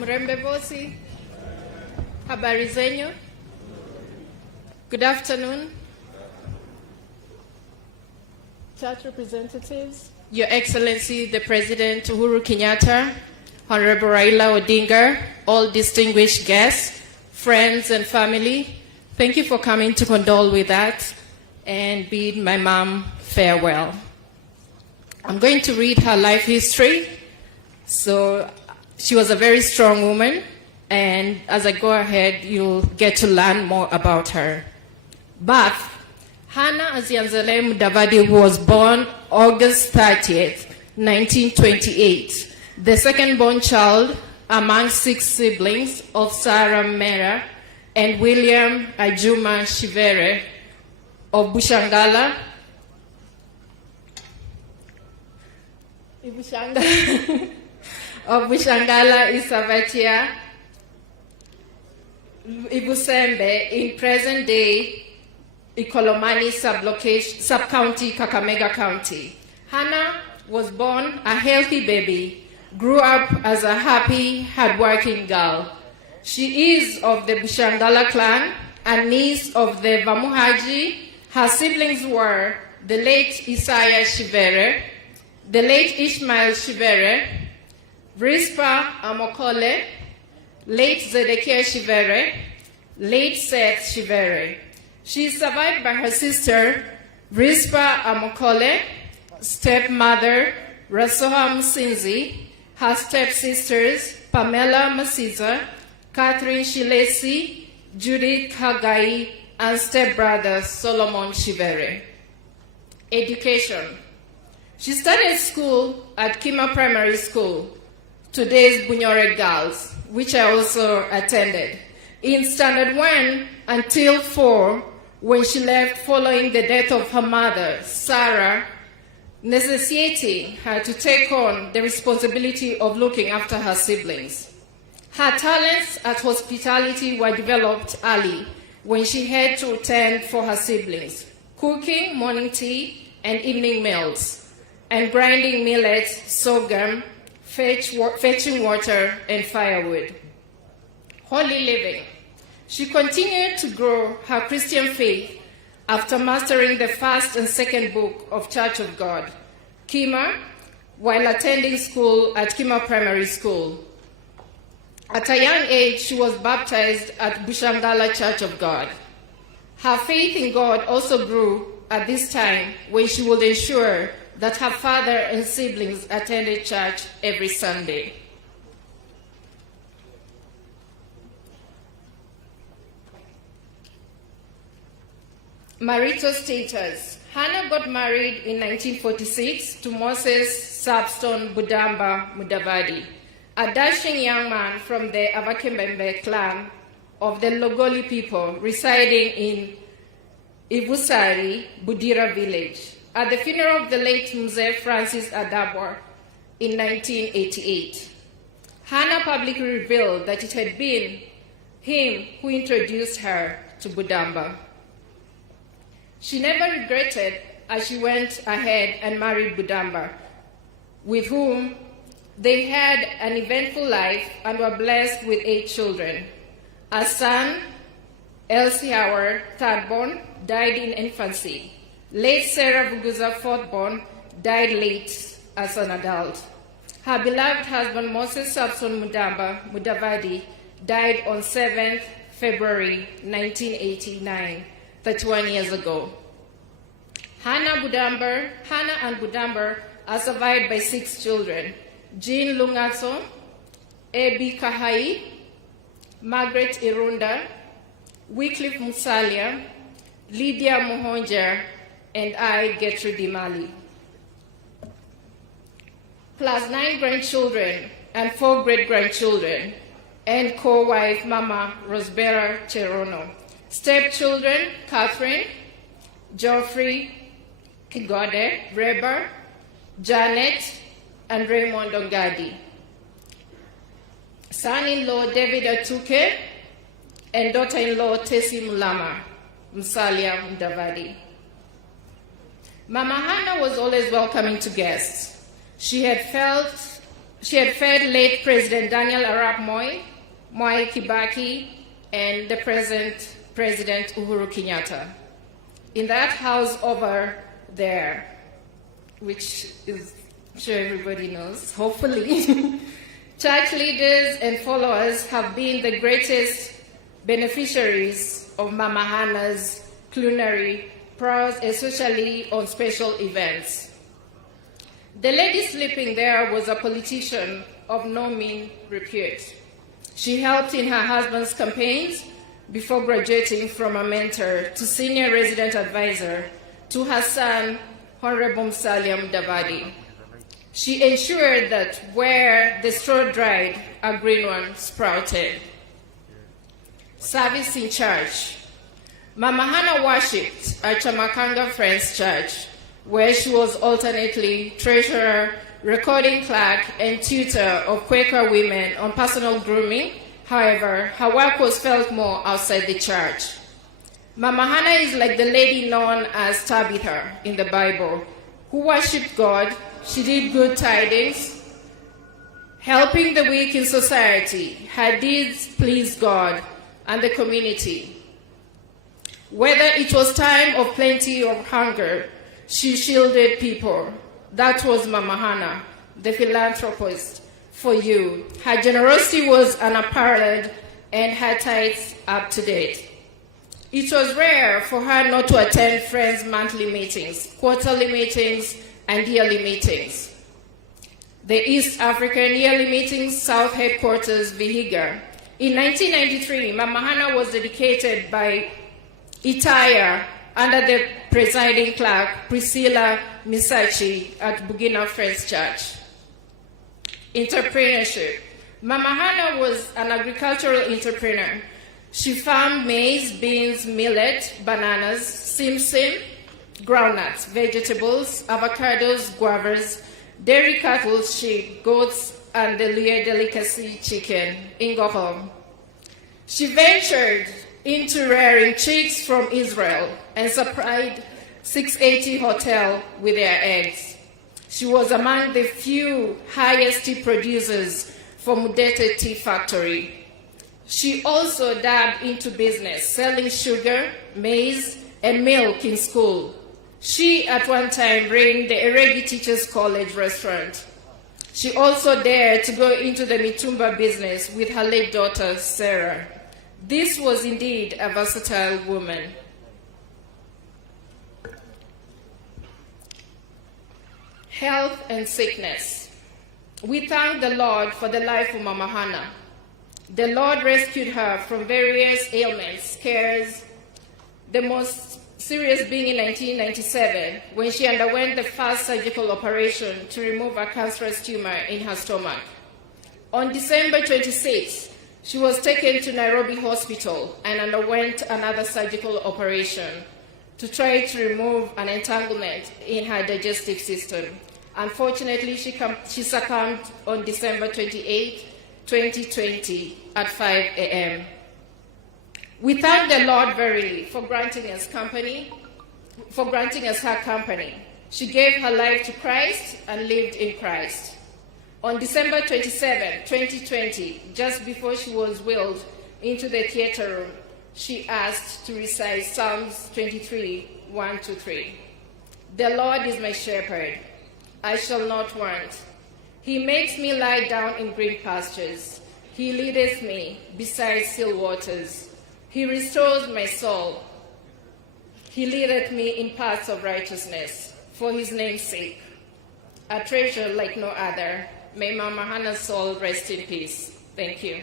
Mrembe Bosi, habari zenyu? Good afternoon. Church representatives, Your Excellency, the President Uhuru Kenyatta, Honorable Raila Odinga, all distinguished guests, friends and family, thank you for coming to condole with us and bid my mom farewell. I'm going to read her life history. So she was a very strong woman, and as I go ahead, you'll get to learn more about her. Birth. Hannah Azianzele Mudavadi was born August 30th, 1928, the second-born child among 6 siblings of Sarah Mera and William Ajuma Shivere of Bushangala, of Bushangala Isavatia, Ibusembe, in present-day Ikolomani sub-county, Kakamega County. Hannah was born a healthy baby, grew up as a happy, hardworking girl. She is of the Bushangala clan, a niece of the Vamuhaji. Her siblings were the late Isaiah Shivere, the late Ishmael Shivere, Rispa Amokole, late Zedekiah Shivere, late Seth Shivere. She is survived by her sister, Rispa Amokole, stepmother, Rasoha Musinzi, her stepsisters, Pamela Masiza, Catherine Shilesi, Judith Hagai, and stepbrother, Solomon Shivere. Education. She started school at Kima Primary School, today's Bunyore Girls, which I also attended, in Standard 1 until 4, when she left following the death of her mother, Sarah, necessitating her to take on the responsibility of looking after her siblings. Her talents at hospitality were developed early when she had to attend for her siblings, cooking morning tea and evening meals, and grinding millet, sorghum, fetching water, and firewood. Holy living. She continued to grow her Christian faith after mastering the first and second book of Church of God, Kima, while attending school at Kima Primary School. At a young age, she was baptized at Bushangala Church of God. Her faith in God also grew at this time, when she would ensure that her father and siblings attended church every Sunday. Marital status. Hannah got married in 1946 to Moses Sabston Budamba Mudavadi, a dashing young man from the Avakembembe clan of the Logoli people residing in Ivusari, Budira village, at the funeral of the late Muse Francis Adabwa in 1988. Hannah publicly revealed that it had been him who introduced her to Budamba. She never regretted as she went ahead and married Budamba, with whom they had an eventful life and were blessed with 8 children. A son, Elsie Howard, thirdborn, died in infancy. Late Sarah Buguza, fourthborn, died late as an adult. Her beloved husband, Moses Sabson Mudavadi, died on 7th February 1989, 31 years ago. Hannah and Budamba are survived by 6 children: Jean Lungaso, Ebi Kahai, Margaret Irunda, Wycliffe Musalia, Lydia Mohonja, and I, Gertrude Mali. Plus 9 grandchildren and 4 great-grandchildren, and co-wife Mama Rosbera Cherono. Stepchildren, Catherine, Geoffrey, Kigode, Reba, Janet, and Raymond Ongadi. Son-in-law, David Atuke, and daughter-in-law, Tessie Mulama, Musalia Mudavadi. Mama Hannah was always welcoming to guests. She had felt She had fed late President Daniel Arap Moi, Mwai Kibaki, and the present President Uhuru Kenyatta. In that house over there, which is, I'm sure everybody knows, hopefully, church leaders and followers have been the greatest beneficiaries of Mama Hannah's culinary prowess, especially on special events. The lady sleeping there was a politician of no mean repute. She helped in her husband's campaigns before graduating from a mentor to senior resident advisor to her son, Honorable Musalia Mudavadi. She ensured that where the straw dried, a green one sprouted. Service in church. Mama Hannah worshipped at Chamakanga Friends Church, where she was alternately treasurer, recording clerk, and tutor of Quaker women on personal grooming. However, her work was felt more outside the church. Mama Hannah is like the lady known as Tabitha in the Bible, who worshipped God. She did good tidings, helping the weak in society. Her deeds pleased God and the community. Whether it was time of plenty or hunger, she shielded people. That was Mama Hannah, the philanthropist for you. Her generosity was unparalleled and her tithes up to date. It was rare for her not to attend Friends' monthly meetings, quarterly meetings, and yearly meetings. The East African yearly meetings, South Headquarters, Vihiga. In 1993, Mama Hannah was dedicated by Itaya under the presiding clerk, Priscilla Misachi, at Bugina Friends Church. Entrepreneurship. Mama Hannah was an agricultural entrepreneur. She farmed maize, beans, millet, bananas, simsim, groundnuts, vegetables, avocados, guavas, dairy cattle, sheep, goats, and the Luye delicacy chicken, Ingohom. She ventured into rearing chicks from Israel and supplied 680 Hotel with their eggs. She was among the few highest tea producers for Mudete Tea Factory. She also dabbed into business, selling sugar, maize, and milk in school. She, at one time, ran the Eregi Teachers College restaurant. She also dared to go into the mitumba business with her late daughter, Sarah. This was indeed a versatile woman. Health and sickness. We thank the Lord for the life of Mama Hannah. The Lord rescued her from various ailments, scares, the most serious being in 1997, when she underwent the first surgical operation to remove a cancerous tumor in her stomach. On December 26, she was taken to Nairobi Hospital and underwent another surgical operation to try to remove an entanglement in her digestive system. Unfortunately, she succumbed on December 28, 2020 at 5 a.m. We thank the Lord verily for granting us her company. She gave her life to Christ and lived in Christ. On December 27, 2020, just before she was wheeled into the theater room, she asked to recite Psalms 23, 1-3. The Lord is my shepherd, I shall not want. He makes me lie down in green pastures. He leadeth me beside still waters. He restores my soul. He leadeth me in paths of righteousness for his name's sake. A treasure like no other. May Mama Hannah's soul rest in peace. Thank you.